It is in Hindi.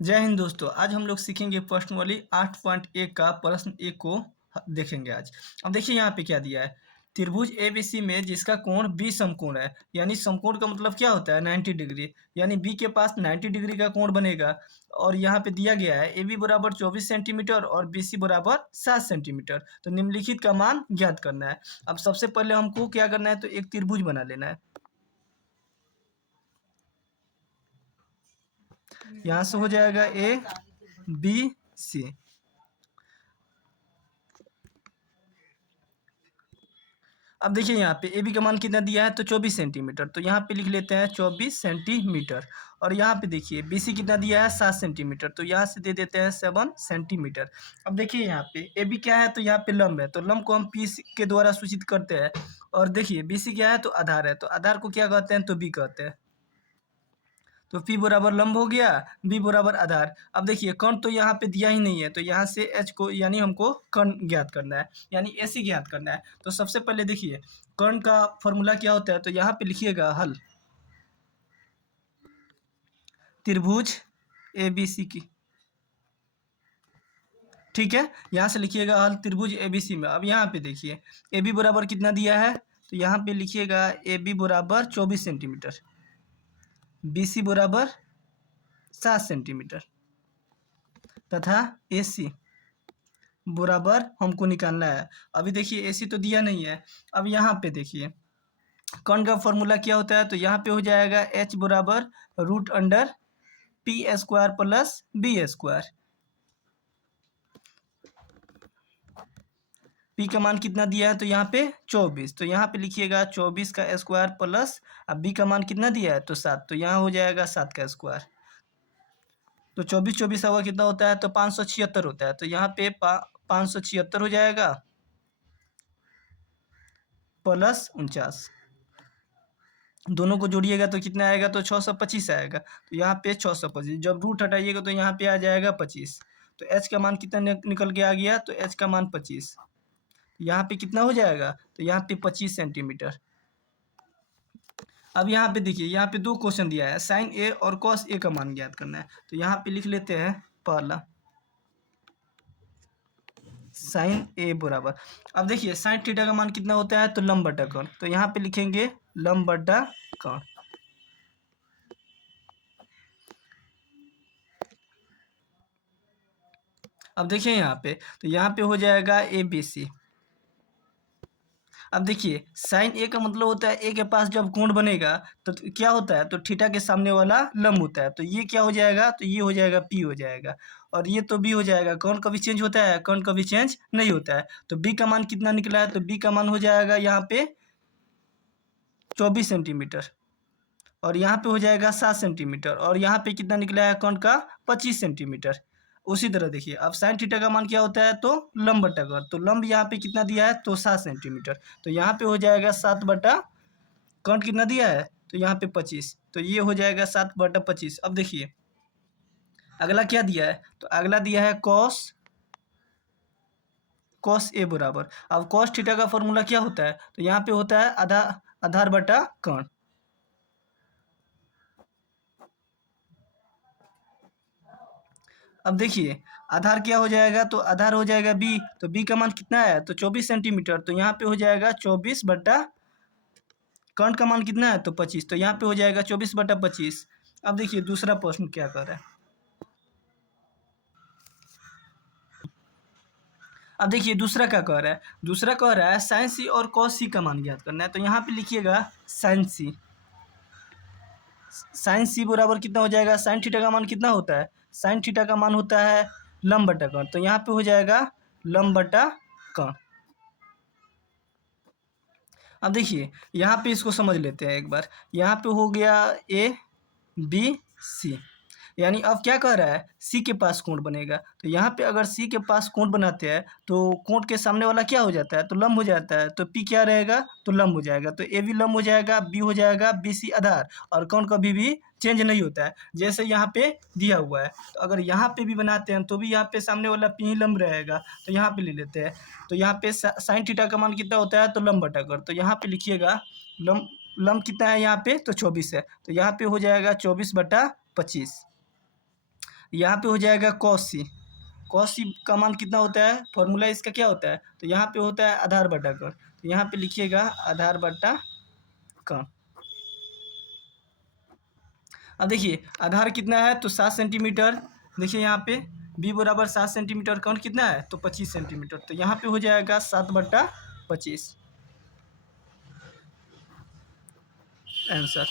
जय हिंद दोस्तों। आज हम लोग सीखेंगे प्रश्नावली 8.1 का प्रश्न एक को देखेंगे आज। अब देखिए यहाँ पे क्या दिया है। त्रिभुज एबीसी में जिसका कोण बी समकोण है, यानी समकोण का मतलब क्या होता है 90 डिग्री, यानी बी के पास 90 डिग्री का कोण बनेगा। और यहाँ पे दिया गया है ए बी बराबर 24 सेंटीमीटर और बी सी बराबर 7 सेंटीमीटर। तो निम्नलिखित का मान ज्ञात करना है। अब सबसे पहले हमको क्या करना है, तो एक त्रिभुज बना लेना है। यहाँ से हो जाएगा ए बी सी। अब देखिए यहाँ पे ए बी का मान कितना दिया है, तो 24 सेंटीमीटर। तो यहाँ पे लिख लेते हैं 24 सेंटीमीटर। और यहाँ पे देखिए बी सी कितना दिया है, 7 सेंटीमीटर। तो यहाँ से दे देते हैं 7 सेंटीमीटर। अब देखिए यहाँ पे ए बी क्या है, तो यहाँ पे लंब है, तो लंब को हम पी के द्वारा सूचित करते हैं। और देखिए बी सी क्या है, तो आधार है, तो आधार को क्या कहते हैं, तो बी कहते हैं। तो पी बराबर लंब हो गया, बी बराबर आधार। अब देखिए कर्ण तो यहाँ पे दिया ही नहीं है, तो यहाँ से एच को यानी हमको कर्ण ज्ञात करना है, यानी एसी ज्ञात करना है। तो सबसे पहले देखिए कर्ण का फॉर्मूला क्या होता है, तो यहाँ पे लिखिएगा हल त्रिभुज ए बी सी की। ठीक है, यहाँ से लिखिएगा हल त्रिभुज ए बी सी में। अब यहाँ पे देखिए ए बी बराबर कितना दिया है, तो यहाँ पे लिखिएगा ए बी बराबर 24 सेंटीमीटर, बी सी बराबर 7 सेंटीमीटर तथा ए सी बराबर हमको निकालना है। अभी देखिए ए सी तो दिया नहीं है। अब यहाँ पे देखिए कर्ण का फॉर्मूला क्या होता है, तो यहाँ पे हो जाएगा एच बराबर root under p square plus b square. P का मान कितना दिया है, तो यहाँ पे 24। तो यहाँ पे लिखिएगा 24 का स्क्वायर प्लस, अब बी का मान कितना दिया है, तो 7। तो यहाँ हो जाएगा 7 का स्क्वायर। तो 24 हुआ कितना होता है, तो 576 होता है। तो यहाँ पे 576 हो जाएगा प्लस 49। दोनों को जोड़िएगा तो कितना आएगा, तो 625 आएगा। तो यहाँ पे 625, जब रूट हटाइएगा तो यहाँ पे आ जाएगा 25। तो एच का मान कितना निकल के आ गया, तो एच का मान 25। यहाँ पे कितना हो जाएगा, तो यहाँ पे 25 सेंटीमीटर। अब यहाँ पे देखिए यहाँ पे दो क्वेश्चन दिया है, साइन ए और कॉस ए का मान ज्ञात करना है। तो यहाँ पे लिख लेते हैं पहला साइन ए बराबर। अब देखिए साइन थीटा का मान कितना होता है, तो लंब बटा कोण। तो यहाँ पे लिखेंगे लंब बटा कोण। अब देखिए यहाँ पे, तो यहाँ पे हो जाएगा ए बी सी। अब देखिए साइन ए का मतलब होता है ए के पास जब कोण बनेगा तो क्या होता है, तो थीटा के सामने वाला लंब होता है। तो ये क्या हो जाएगा, तो ये हो जाएगा पी हो जाएगा, और ये तो बी हो जाएगा। कोण कभी चेंज होता है, कोण कभी चेंज नहीं होता है। तो बी का मान कितना निकला है, तो बी का मान हो जाएगा यहाँ पे 24 सेंटीमीटर, और यहाँ पे हो जाएगा 7 सेंटीमीटर, और यहाँ पे कितना निकला है कोण का, 25 सेंटीमीटर। उसी तरह देखिए अब साइन थीटा का मान क्या होता है, तो लंब बटा कोण। तो लंब यहाँ पे कितना दिया है, तो 7 सेंटीमीटर। तो यहाँ पे हो जाएगा 7 बटा कोण कितना दिया है, तो यहाँ पे 25। तो ये हो जाएगा 7 बटा 25। अब देखिए अगला क्या दिया है, तो अगला दिया है कॉस ए बराबर। अब कॉस थीटा का फॉर्मूला क्या होता है, तो यहाँ पे होता है आधार बटा कोण। अब देखिए आधार क्या हो जाएगा, तो आधार हो जाएगा बी। तो बी का मान कितना है, तो 24 सेंटीमीटर। तो यहाँ पे हो जाएगा 24 बटा कोण का मान कितना है, तो 25। तो यहाँ पे हो जाएगा 24 बटा 25। अब देखिए दूसरा प्रश्न क्या कर रहा है। अब देखिए दूसरा क्या कह रहा है, दूसरा कह रहा है साइन सी और कॉस सी का मान ज्ञात करना है। तो यहाँ पे लिखिएगा साइन सी। साइन सी बराबर कितना हो जाएगा, साइन थीटा का मान कितना होता है, साइन थीटा का मान होता है लंब बटा कोण। तो यहाँ पे हो जाएगा लंब बटा कोण। अब देखिए यहाँ पे इसको समझ लेते हैं एक बार। यहाँ पे हो गया ए बी सी, यानी अब क्या कह रहा है, सी के पास कोण बनेगा। तो यहाँ पे अगर सी के पास कोण बनाते हैं तो कोण के सामने वाला क्या हो जाता है, तो लंब हो जाता है। तो पी क्या रहेगा, तो लंब हो जाएगा। तो ए भी लंब हो जाएगा, बी हो जाएगा, बी सी आधार, और कोण कभी भी चेंज नहीं होता है जैसे यहाँ पे दिया हुआ है। तो अगर यहाँ पे भी बनाते हैं तो भी यहाँ पे सामने वाला पी ही लंब रहेगा। तो यहाँ पे ले लेते हैं। तो यहाँ पे साइन थीटा का मान कितना होता है, तो लंब बटा कोण। तो यहाँ पे लिखिएगा लंब कितना है यहाँ पे, तो 24 है। तो यहाँ पे हो जाएगा 24 बटा 25। यहाँ पे हो जाएगा कॉस सी। कॉस सी का मान कितना होता है, फॉर्मूला इसका क्या होता है, तो यहाँ पे होता है आधार बटा कर्ण। तो यहाँ पे लिखिएगा आधार बटा कर्ण। अब देखिए आधार कितना है, तो 7 सेंटीमीटर। देखिए यहाँ पे b बराबर 7 सेंटीमीटर, कर्ण कितना है तो 25 सेंटीमीटर। तो यहाँ पे हो जाएगा 7/25 आंसर।